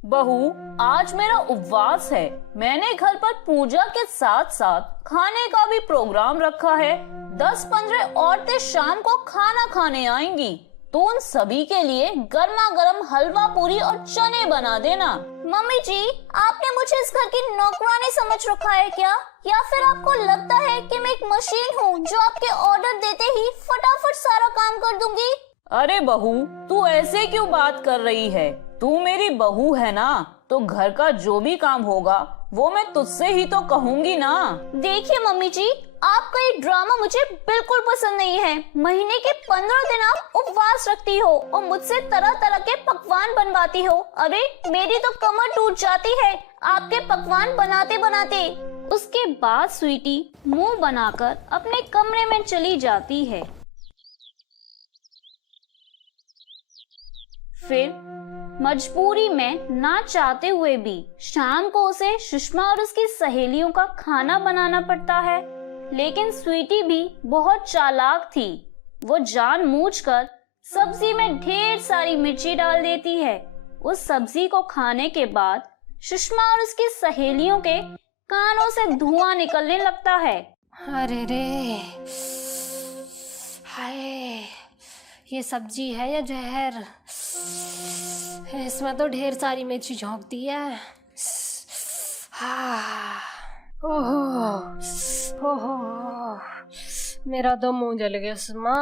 बहू, आज मेरा उपवास है। मैंने घर पर पूजा के साथ साथ खाने का भी प्रोग्राम रखा है। 10-15 औरतें शाम को खाना खाने आएंगी, तो उन सभी के लिए गर्मा गर्म हलवा पूरी और चने बना देना। मम्मी जी, आपने मुझे इस घर की नौकरानी समझ रखा है क्या? या फिर आपको लगता है कि मैं एक मशीन हूँ जो आपके ऑर्डर देते ही फटाफट सारा काम कर दूंगी? अरे बहू, तू ऐसे क्यों बात कर रही है? तू मेरी बहू है ना, तो घर का जो भी काम होगा वो मैं तुझसे ही तो कहूँगी ना। देखिए मम्मी जी, आपका ये ड्रामा मुझे बिल्कुल पसंद नहीं है। महीने के 15 दिन आप उपवास रखती हो और मुझसे तरह तरह के पकवान बनवाती हो। अरे मेरी तो कमर टूट जाती है आपके पकवान बनाते बनाते। उसके बाद स्वीटी मुंह बनाकर अपने कमरे में चली जाती है। फिर मजबूरी में ना चाहते हुए भी शाम को उसे सुषमा और उसकी सहेलियों का खाना बनाना पड़ता है। लेकिन स्वीटी भी बहुत चालाक थी। वो जानबूझकर सब्जी में ढेर सारी मिर्ची डाल देती है। उस सब्जी को खाने के बाद सुषमा और उसकी सहेलियों के कानों से धुआं निकलने लगता है। अरे रे, हाय, ये सब्जी है या जहर? इसमें तो ढेर सारी मिर्ची झोंकती है। ओहो, ओहो, मेरा तो मुंह जल गया सुषमा।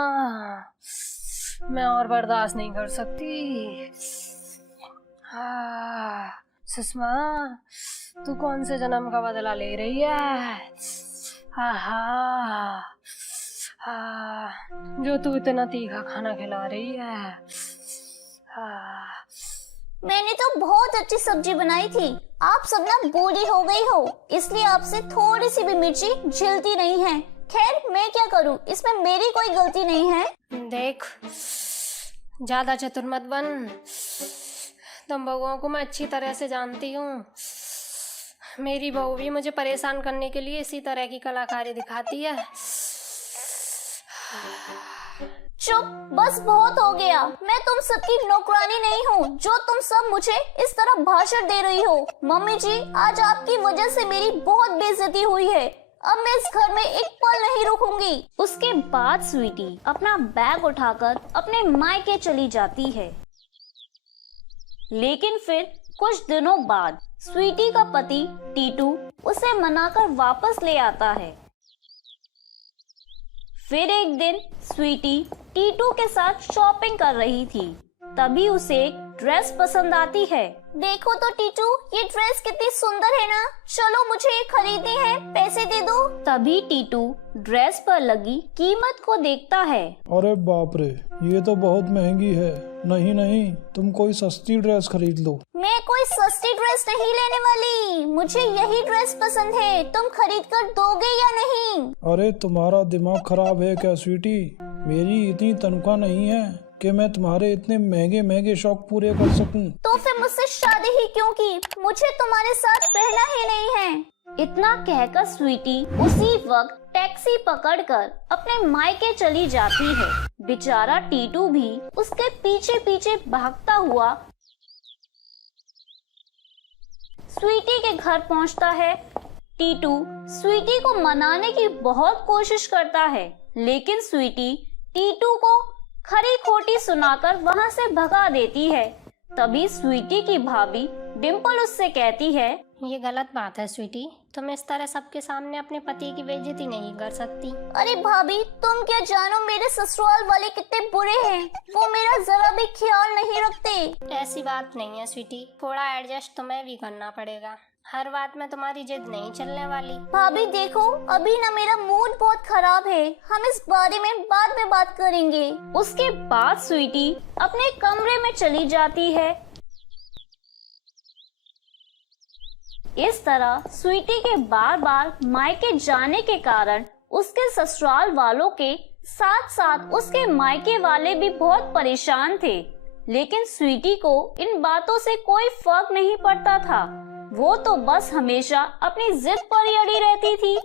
मैं और बर्दाश्त नहीं कर सकती। सुषमा, तू कौन से जन्म का बदला ले रही है? जो तू इतना तीखा खाना खिला रही है। मैंने तो बहुत अच्छी सब्जी बनाई थी। आप सब ना बूढ़ी हो गई हो, इसलिए आपसे थोड़ी सी भी मिर्ची झिलती नहीं है। खैर मैं क्या करूं, इसमें मेरी कोई गलती नहीं है। देख, ज्यादा चतुर मत बन। तुम बहुओं को मैं अच्छी तरह से जानती हूँ। मेरी बहू भी मुझे परेशान करने के लिए इसी तरह की कलाकारी दिखाती है। चुप, बस बहुत हो गया। मैं तुम सबकी नौकरानी नहीं हूँ जो तुम सब मुझे इस तरह भाषण दे रही हो। मम्मी जी, आज आपकी वजह से मेरी बहुत बेइज्जती हुई है। अब मैं इस घर में एक पल नहीं रुकूंगी। उसके बाद स्वीटी अपना बैग उठाकर अपने मायके चली जाती है। लेकिन फिर कुछ दिनों बाद स्वीटी का पति टीटू उसे मनाकर वापस ले आता है। फिर एक दिन स्वीटी टीटू के साथ शॉपिंग कर रही थी। तभी उसे एक ड्रेस पसंद आती है। देखो तो टीटू, ये ड्रेस कितनी सुंदर है ना। चलो मुझे ये खरीदनी है, पैसे दे दो। तभी टीटू ड्रेस पर लगी कीमत को देखता है। अरे बाप रे, ये तो बहुत महंगी है। नहीं नहीं, तुम कोई सस्ती ड्रेस खरीद लो। मैं कोई सस्ती ड्रेस नहीं लेने वाली, मुझे यही ड्रेस पसंद है। तुम खरीद कर दोगे या नहीं? अरे तुम्हारा दिमाग खराब है क्या स्वीटी? मेरी इतनी तनख्वाह नहीं है कि मैं तुम्हारे इतने महंगे महंगे शौक पूरे कर सकूं। तो फिर मुझसे शादी ही क्यों की? मुझे तुम्हारे साथ रहना ही नहीं है। इतना कहकर स्वीटी उसी वक्त टैक्सी पकड़कर अपने मायके चली जाती है। बेचारा टीटू भी उसके पीछे पीछे भागता हुआ स्वीटी के घर पहुंचता है। टीटू स्वीटी को मनाने की बहुत कोशिश करता है, लेकिन स्वीटी टीटू को खरी खोटी सुनाकर वहां से भगा देती है। तभी स्वीटी की भाभी डिम्पल उससे कहती है, ये गलत बात है स्वीटी, तुम इस तरह सबके सामने अपने पति की बेइज्जती नहीं कर सकती। अरे भाभी, तुम क्या जानो मेरे ससुराल वाले कितने बुरे हैं। वो मेरा जरा भी ख्याल नहीं रखते। ऐसी बात नहीं है स्वीटी, थोड़ा एडजस्ट तुम्हें भी करना पड़ेगा। हर बात में तुम्हारी जिद नहीं चलने वाली। भाभी देखो, अभी ना मेरा मूड बहुत खराब है। हम इस बारे में बाद में बात करेंगे। उसके बाद स्वीटी अपने कमरे में चली जाती है। इस तरह स्वीटी के बार बार मायके जाने के कारण उसके ससुराल वालों के साथ साथ उसके मायके वाले भी बहुत परेशान थे। लेकिन स्वीटी को इन बातों से कोई फर्क नहीं पड़ता था। वो तो बस हमेशा अपनी जिद पर ही अड़ी रहती थी।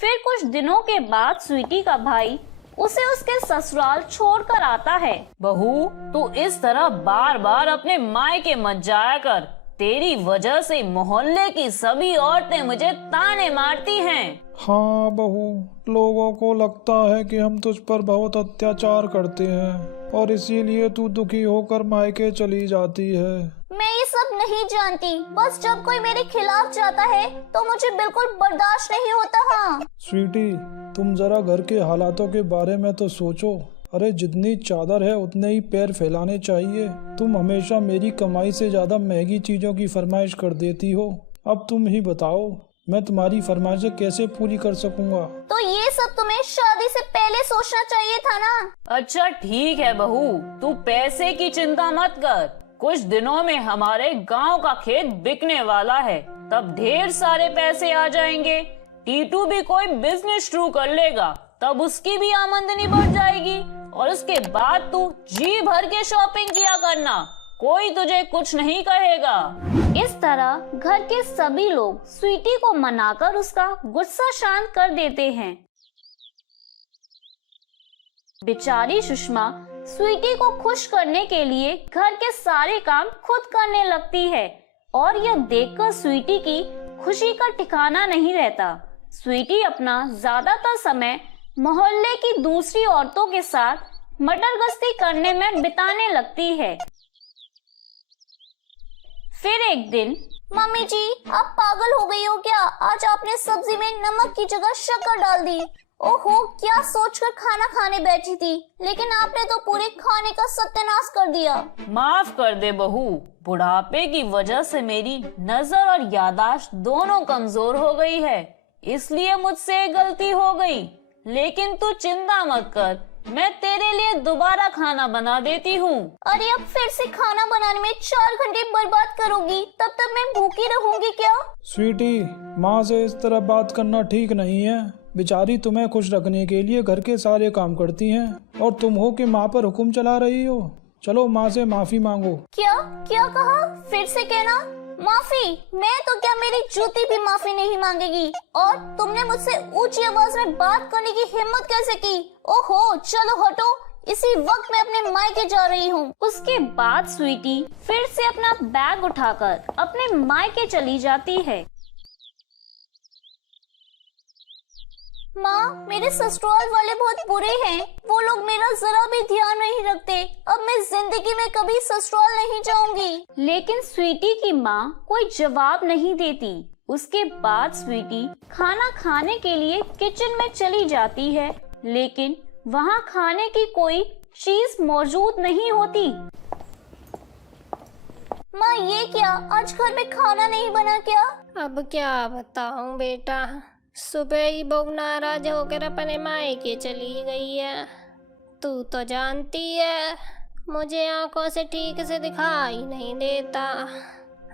फिर कुछ दिनों के बाद स्वीटी का भाई उसे उसके ससुराल छोड़कर आता है। बहू, तू इस तरह बार बार अपने मायके मत जाया कर। तेरी वजह से मोहल्ले की सभी औरतें मुझे ताने मारती हैं। हाँ बहू, लोगों को लगता है कि हम तुझ पर बहुत अत्याचार करते हैं और इसीलिए तू दुखी होकर मायके चली जाती है। मैं ये सब नहीं जानती, बस जब कोई मेरे खिलाफ जाता है तो मुझे बिल्कुल बर्दाश्त नहीं होता। हाँ स्वीटी, तुम जरा घर के हालातों के बारे में तो सोचो। अरे जितनी चादर है उतने ही पैर फैलाने चाहिए। तुम हमेशा मेरी कमाई से ज्यादा महंगी चीजों की फरमाइश कर देती हो। अब तुम ही बताओ, मैं तुम्हारी फरमाइशें कैसे पूरी कर सकूंगा? तो ये सब तुम्हें शादी से पहले सोचना चाहिए था ना। अच्छा ठीक है बहू, तू पैसे की चिंता मत कर। कुछ दिनों में हमारे गांव का खेत बिकने वाला है, तब ढेर सारे पैसे आ जाएंगे। टीटू भी कोई बिजनेस शुरू कर लेगा, तब उसकी भी आमदनी बढ़ जाएगी और उसके बाद तू जी भर के शॉपिंग किया करना, कोई तुझे कुछ नहीं कहेगा। इस तरह घर के सभी लोग स्वीटी को मनाकर उसका गुस्सा शांत कर देते हैं। बेचारी सुषमा स्वीटी को खुश करने के लिए घर के सारे काम खुद करने लगती है और यह देखकर स्वीटी की खुशी का ठिकाना नहीं रहता। स्वीटी अपना ज्यादातर समय मोहल्ले की दूसरी औरतों के साथ मटर गश्ती करने में बिताने लगती है। फिर एक दिन, मम्मी जी, आप पागल हो गई हो क्या? आज आपने सब्जी में नमक की जगह शक्कर डाल दी। ओहो, क्या सोचकर खाना खाने बैठी थी, लेकिन आपने तो पूरे खाने का सत्यानाश कर दिया। माफ कर दे बहू, बुढ़ापे की वजह से मेरी नजर और यादाश्त दोनों कमजोर हो गई है, इसलिए मुझसे गलती हो गई। लेकिन तू चिंता मत कर, मैं तेरे लिए दोबारा खाना बना देती हूँ। अरे अब फिर से खाना बनाने में 4 घंटे बर्बाद करोगी, तब तक मैं भूखी रहूंगी क्या? स्वीटी, माँ से इस तरह बात करना ठीक नहीं है। बेचारी तुम्हें खुश रखने के लिए घर के सारे काम करती हैं और तुम हो कि माँ पर हुक्म चला रही हो। चलो माँ से माफी मांगो। क्या क्या कहा? फिर से कहना। माफी? मैं तो क्या, मेरी जूती भी माफी नहीं मांगेगी। और तुमने मुझसे ऊंची आवाज में बात करने की हिम्मत कैसे की? ओहो, चलो हटो, इसी वक्त मैं अपने मायके जा रही हूँ। उसके बाद स्वीटी फिर से अपना बैग उठाकर अपने मायके चली जाती है। माँ, मेरे ससुराल वाले बहुत बुरे हैं। वो लोग मेरा जरा भी ध्यान नहीं रखते। अब मैं जिंदगी में कभी ससुराल नहीं जाऊंगी। लेकिन स्वीटी की माँ कोई जवाब नहीं देती। उसके बाद स्वीटी खाना खाने के लिए किचन में चली जाती है, लेकिन वहाँ खाने की कोई चीज मौजूद नहीं होती। माँ, ये क्या, आज घर में खाना नहीं बना क्या? अब क्या बताऊं बेटा, सुबह ही बहू नाराज होकर अपने मायके चली गई है। तू तो जानती है मुझे आंखों से ठीक से दिखाई नहीं देता।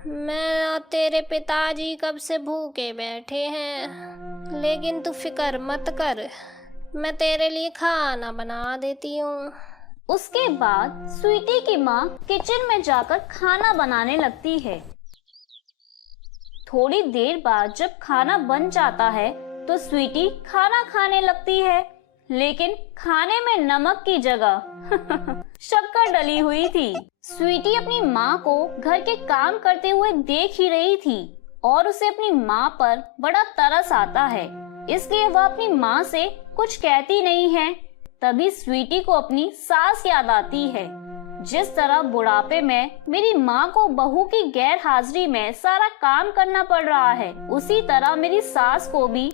मैं और तेरे पिताजी कब से भूखे बैठे हैं, लेकिन तू फिक्र मत कर, मैं तेरे लिए खाना बना देती हूँ। उसके बाद स्वीटी की माँ किचन में जाकर खाना बनाने लगती है। थोड़ी देर बाद जब खाना बन जाता है तो स्वीटी खाना खाने लगती है, लेकिन खाने में नमक की जगह शक्कर डली हुई थी। स्वीटी अपनी माँ को घर के काम करते हुए देख ही रही थी और उसे अपनी माँ पर बड़ा तरस आता है, इसलिए वह अपनी माँ से कुछ कहती नहीं है। तभी स्वीटी को अपनी सास याद आती है। जिस तरह बुढ़ापे में मेरी माँ को बहू की गैर हाजिरी में सारा काम करना पड़ रहा है, उसी तरह मेरी सास को भी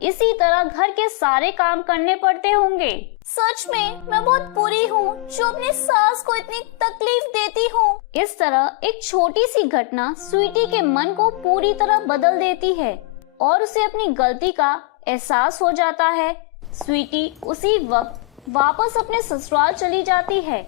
इसी तरह घर के सारे काम करने पड़ते होंगे। सच में मैं बहुत बुरी हूँ जो अपनी सास को इतनी तकलीफ देती हूँ। इस तरह एक छोटी सी घटना स्वीटी के मन को पूरी तरह बदल देती है और उसे अपनी गलती का एहसास हो जाता है। स्वीटी उसी वक्त वापस अपने ससुराल चली जाती है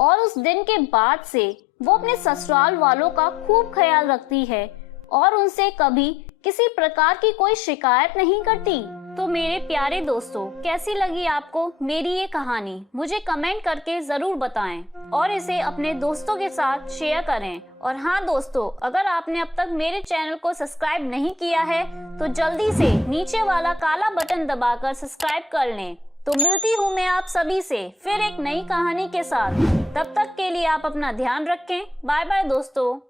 और उस दिन के बाद से वो अपने ससुराल वालों का खूब ख्याल रखती है और उनसे कभी किसी प्रकार की कोई शिकायत नहीं करती। तो मेरे प्यारे दोस्तों, कैसी लगी आपको मेरी ये कहानी? मुझे कमेंट करके जरूर बताएं और इसे अपने दोस्तों के साथ शेयर करें। और हाँ दोस्तों, अगर आपने अब तक मेरे चैनल को सब्सक्राइब नहीं किया है तो जल्दी से नीचे वाला काला बटन दबाकर सब्सक्राइब कर लें तो मिलती हूँ मैं आप सभी से फिर एक नई कहानी के साथ। तब तक के लिए आप अपना ध्यान रखें। बाय बाय दोस्तों।